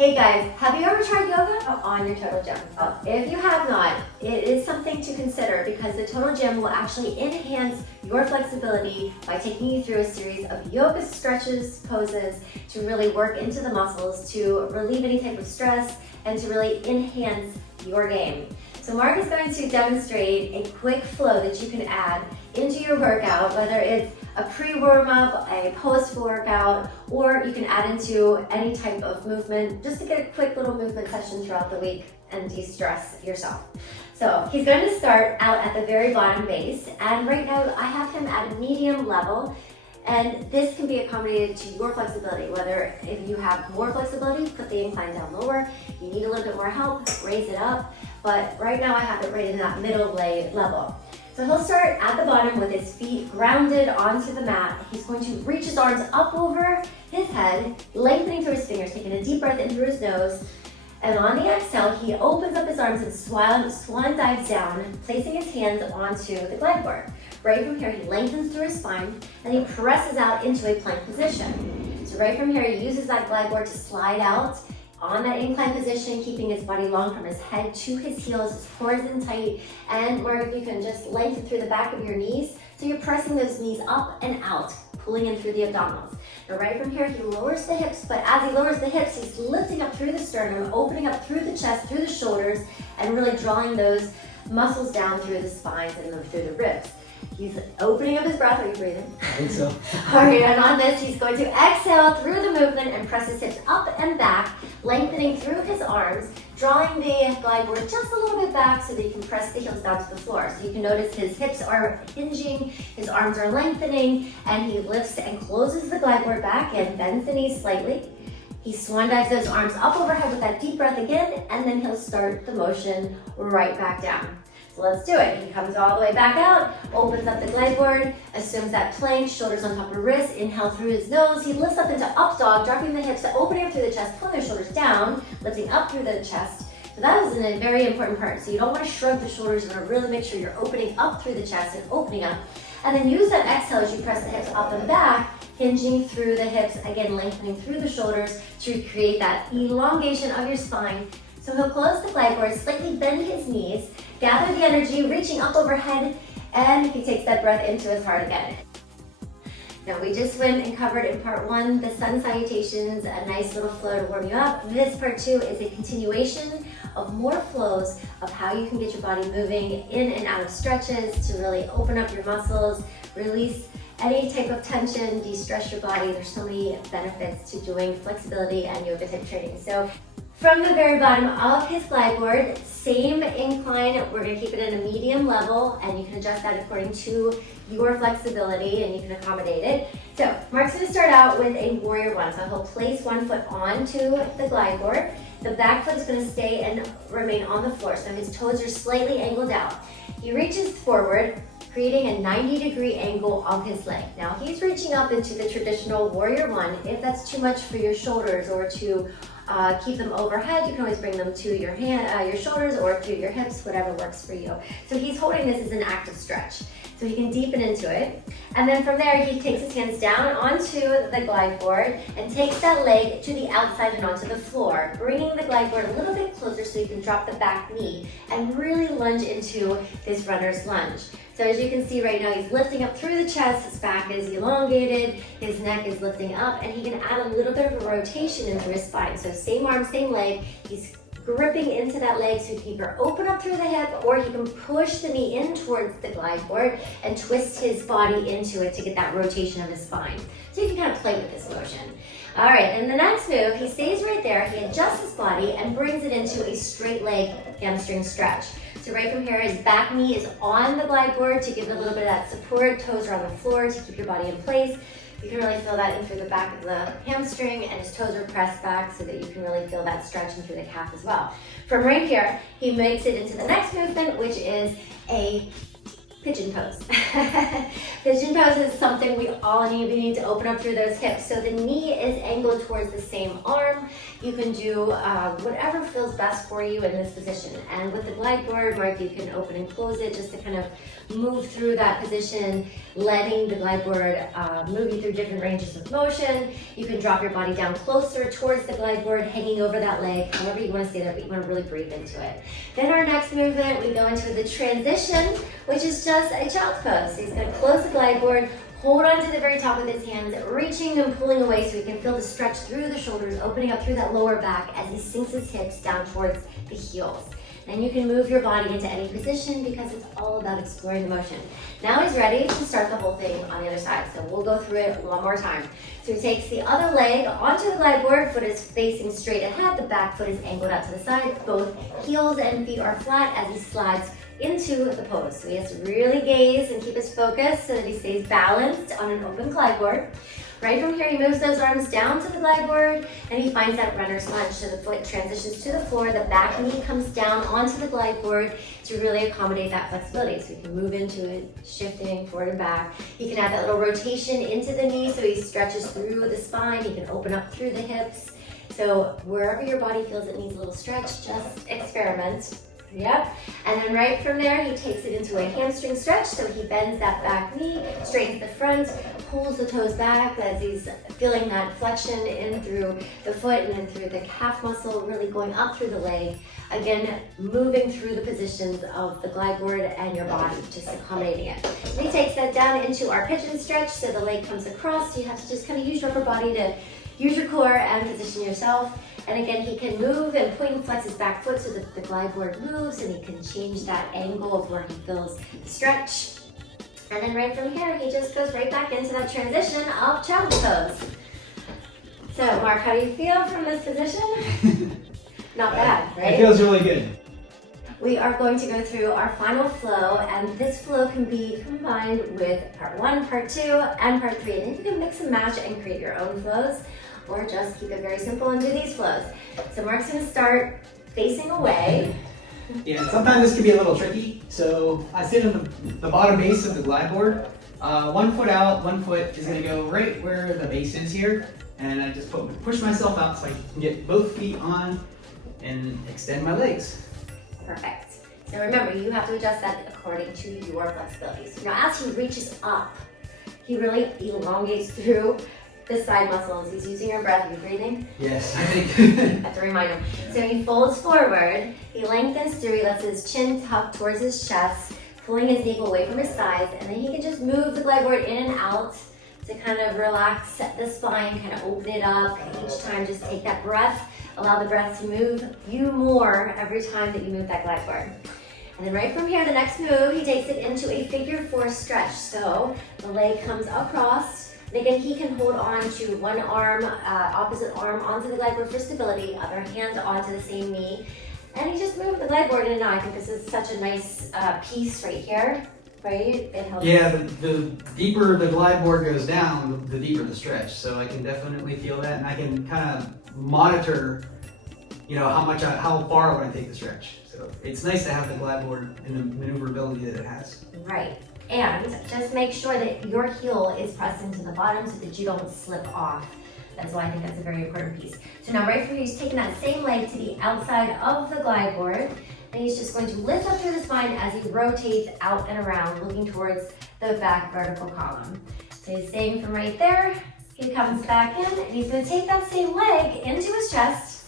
Hey guys, have you ever tried yoga on your Total Gym? If you have not, it is something to consider because the Total Gym will actually enhance your flexibility by taking you through a series of yoga stretches, poses to really work into the muscles, to relieve any type of stress, and to really enhance your game. So Mark is going to demonstrate a quick flow that you can add into your workout, whether it's a pre-warm-up, a post-workout, or you can add into any type of movement just to get a quick little movement session throughout the week and de-stress yourself. So he's going to start out at the very bottom base, and right now I have him at a medium level, and this can be accommodated to your flexibility. Whether if you have more flexibility, put the incline down lower. You need a little bit more help, raise it up. But right now I have it right in that middle level. So he'll start at the bottom with his feet grounded onto the mat. He's going to reach his arms up over his head, lengthening through his fingers, taking a deep breath in through his nose. And on the exhale, he opens up his arms and swan dives down, placing his hands onto the glide board. Right from here, he lengthens through his spine, and he presses out into a plank position. So right from here, he uses that glide board to slide out on that incline position, keeping his body long from his head to his heels, his core is in tight, and where you can just lengthen through the back of your knees, so you're pressing those knees up and out, pulling in through the abdominals. Now right from here, he lowers the hips, but as he lowers the hips, he's lifting up through the sternum, opening up through the chest, through the shoulders, and really drawing those muscles down through the spines and then through the ribs. He's opening up his breath. Are you breathing? I think so. All right, and on this, he's going to exhale through the movement and press his hips up and back, lengthening through his arms, drawing the glide board just a little bit back so that you can press the heels down to the floor. So you can notice his hips are hinging, his arms are lengthening, and he lifts and closes the glide board back and bends the knees slightly. He swan dives those arms up overhead with that deep breath again, and then he'll start the motion right back down. So let's do it. He comes all the way back out, opens up the glide board, assumes that plank, shoulders on top of wrists, inhale through his nose. He lifts up into up dog, dropping the hips, opening up through the chest, pulling the shoulders down, lifting up through the chest. So that is a very important part. So you don't want to shrug the shoulders. You want to really make sure you're opening up through the chest and opening up. And then use that exhale as you press the hips up and back, hinging through the hips, again lengthening through the shoulders to create that elongation of your spine. So he'll close the glide board, slightly bend his knees, gather the energy, reaching up overhead, and he takes that breath into his heart again. Now we just went and covered in part one, the sun salutations, a nice little flow to warm you up. This part two is a continuation of more flows of how you can get your body moving in and out of stretches to really open up your muscles, release any type of tension, de-stress your body. There's so many benefits to doing flexibility and yoga type training. So from the very bottom of his glide board, same incline, we're gonna keep it at a medium level, and you can adjust that according to your flexibility and you can accommodate it. So Mark's gonna start out with a warrior one. So he'll place one foot onto the glide board. The back foot is gonna stay and remain on the floor, so his toes are slightly angled out. He reaches forward, creating a 90-degree angle of his leg. Now he's reaching up into the traditional warrior one. If that's too much for your shoulders or to keep them overhead, you can always bring them to your your shoulders or to your hips, whatever works for you. So he's holding this as an active stretch. So he can deepen into it. And then from there, he takes his hands down onto the glide board and takes that leg to the outside and onto the floor, bringing the glide board a little bit closer so you can drop the back knee and really lunge into this runner's lunge. So as you can see right now, he's lifting up through the chest, his back is elongated, his neck is lifting up, and he can add a little bit of a rotation into his spine. So same arm, same leg, he's gripping into that leg so he can either open up through the hip or he can push the knee in towards the glide board and twist his body into it to get that rotation of his spine. So you can kind of play with this motion. All right, and the next move, he stays right there, he adjusts his body and brings it into a straight leg hamstring stretch. So right from here, his back knee is on the glide board to give it a little bit of that support, toes are on the floor to keep your body in place. You can really feel that in through the back of the hamstring, and his toes are pressed back so that you can really feel that stretch in through the calf as well. From right here, he makes it into the next movement, which is a Pigeon pose. Pigeon pose is something we all need. We need to open up through those hips. So the knee is angled towards the same arm. You can do whatever feels best for you in this position. And with the glide board, Mark, you can open and close it just to kind of move through that position, letting the glide board move you through different ranges of motion. You can drop your body down closer towards the glide board, hanging over that leg, however you want to stay there, but you want to really breathe into it. Then our next movement, we go into the transition, which is just a child's pose. So he's going to close the glide board, hold on to the very top with his hands, reaching and pulling away so he can feel the stretch through the shoulders, opening up through that lower back as he sinks his hips down towards the heels. Then you can move your body into any position because it's all about exploring the motion. Now he's ready to start the whole thing on the other side. So we'll go through it one more time. So he takes the other leg onto the glide board, foot is facing straight ahead, the back foot is angled out to the side, both heels and feet are flat as he slides into the pose. So he has to really gaze and keep his focus so that he stays balanced on an open glide board. Right from here, he moves those arms down to the glide board and he finds that runner's lunge. So the foot transitions to the floor, the back knee comes down onto the glide board to really accommodate that flexibility. So he can move into it, shifting forward and back. He can add that little rotation into the knee so he stretches through the spine. He can open up through the hips. So wherever your body feels it needs a little stretch, just experiment. Yep, and then right from there, he takes it into a hamstring stretch. So he bends that back knee, straightens the front, pulls the toes back as he's feeling that flexion in through the foot and then through the calf muscle, really going up through the leg. Again, moving through the positions of the glide board and your body, just accommodating it. And he takes that down into our pigeon stretch. So the leg comes across. So you have to just kind of use your upper body to use your core and position yourself. And again, he can move and point and flex his back foot so that the glide board moves and he can change that angle of where he feels the stretch. And then right from here, he just goes right back into that transition of child's pose. So Mark, how do you feel from this position? Not bad, right? It feels really good. We are going to go through our final flow, and this flow can be combined with part 1, part 2, and part 3. And then you can mix and match and create your own flows, or just keep it very simple and do these flows. So Mark's gonna start facing away. Yeah, sometimes this can be a little tricky. So I sit on the bottom base of the glide board. 1 foot out, 1 foot is gonna go right where the base is here. And I just push myself out so I can get both feet on and extend my legs. Perfect. So remember, you have to adjust that according to your flexibility. So now as he reaches up, he really elongates through the side muscles. He's using your breath. Are you breathing? Yes, I think. I have to remind him. So he folds forward, he lengthens through, he lets his chin tuck towards his chest, pulling his navel away from his thighs, and then he can just move the glide board in and out to kind of relax the spine, kind of open it up. Each time, just take that breath. Allow the breath to move you more every time that you move that glide board. And then right from here, the next move, he takes it into a figure 4 stretch. So the leg comes across. And again, he can hold on to one arm, opposite arm onto the glide board for stability, other hand onto the same knee. And he just moved the glide board in and out. I think this is such a nice piece right here, right? It helps. Yeah, the deeper the glide board goes down, the deeper the stretch. So I can definitely feel that, and I can kind of monitor, how far I want to take the stretch. So it's nice to have the glide board and the maneuverability that it has. Right. And just make sure that your heel is pressed into the bottom so that you don't slip off. That's why I think that's a very important piece. So now right from here, he's taking that same leg to the outside of the glide board, and he's just going to lift up through the spine as he rotates out and around, looking towards the back vertical column. So he's staying from right there. He comes back in, and he's going to take that same leg into his chest,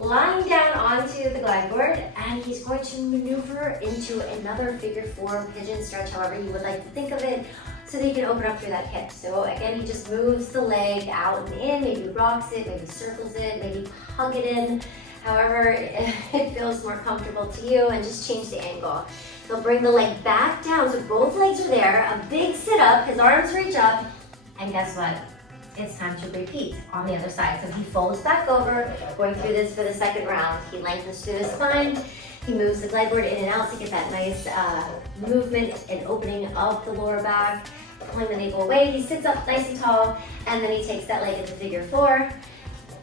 lying down onto the glide board, and he's going to maneuver into another figure 4 pigeon stretch, however you would like to think of it, so that you can open up through that hip. So again, he just moves the leg out and in, maybe rocks it, maybe circles it, maybe hug it in, however it feels more comfortable to you, and just change the angle. He'll bring the leg back down, so both legs are there, a big sit up, his arms reach up, and guess what? It's time to repeat on the other side. So he folds back over, going through this for the second round. He lengthens through the spine. He moves the glide board in and out to get that nice movement and opening of the lower back, pulling the navel away. He sits up nice and tall, and then he takes that leg into figure 4.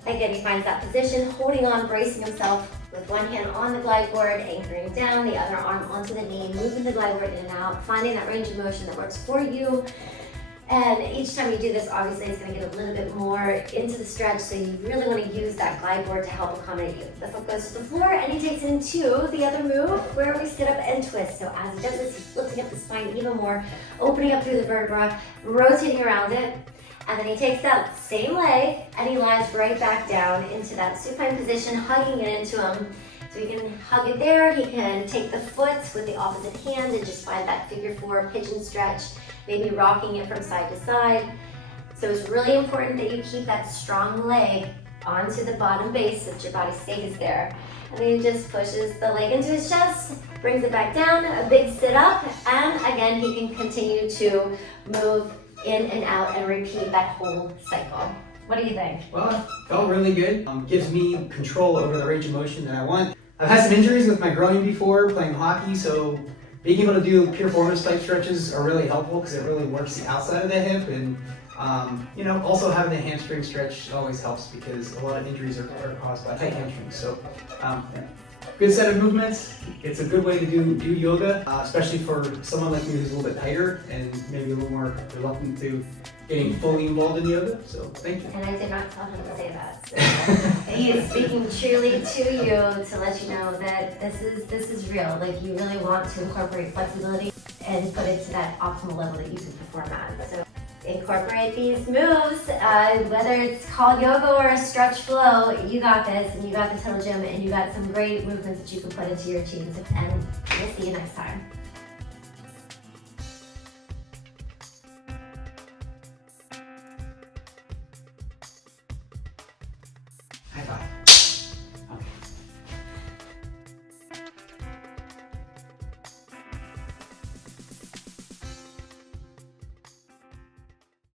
Again, he finds that position, holding on, bracing himself with one hand on the glide board, anchoring down, the other arm onto the knee, moving the glide board in and out, finding that range of motion that works for you. And each time you do this, obviously it's going to get a little bit more into the stretch, so you really want to use that glide board to help accommodate you. The foot goes to the floor and he takes it into the other move where we sit up and twist. So as he does this, he's lifting up the spine even more, opening up through the vertebra, rotating around it. And then he takes that same leg and he lies right back down into that supine position, hugging it into him. So he can hug it there. He can take the foot with the opposite hand and just find that figure 4 pigeon stretch, maybe rocking it from side to side. So it's really important that you keep that strong leg onto the bottom base so that your body stays there. And then he just pushes the leg into his chest, brings it back down, a big sit up, and again he can continue to move in and out and repeat that whole cycle. What do you think? Well, it felt really good. Gives me control over the range of motion that I want. I've had some injuries with my groin before playing hockey, so being able to do pure performance type stretches are really helpful because it really works the outside of the hip, and also having the hamstring stretch always helps because a lot of injuries are caused by tight hamstrings. So good set of movements. It's a good way to do yoga, especially for someone like me who's a little bit tighter and maybe a little more reluctant to getting fully involved in yoga. So thank you. And I did not tell him to say that. So he is speaking truly to you to let you know that this is real. Like, you really want to incorporate flexibility and put it to that optimal level that you can perform at. So incorporate these moves, whether it's called yoga or a stretch flow. You got this, and you got the Tunnel Gym, and you got some great movements that you can put into your routines. And we'll see you next time.